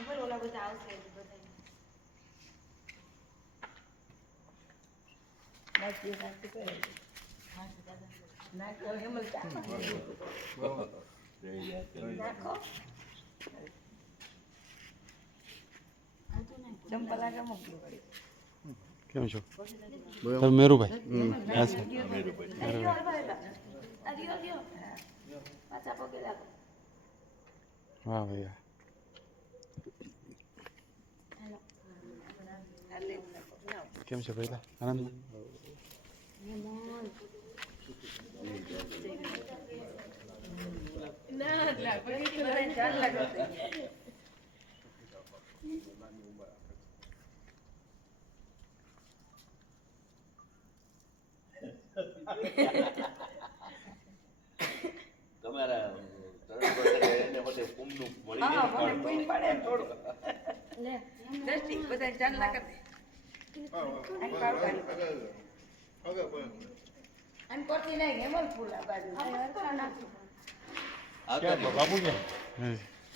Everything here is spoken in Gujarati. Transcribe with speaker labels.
Speaker 1: ખબર ઓલા બધા આવશે
Speaker 2: કેમ છો. તમે મેરુભાઈ? વાહ ભાઈ કેમ છે ભાઈ આનંદ
Speaker 3: બધાને જાન લાગો
Speaker 4: તમારા એને બધે કુંભનું મળી જાય
Speaker 3: મને કોઈ પડે ને થોડું
Speaker 1: લે
Speaker 3: દ્રષ્ટિ બધાને જાન લાગે આને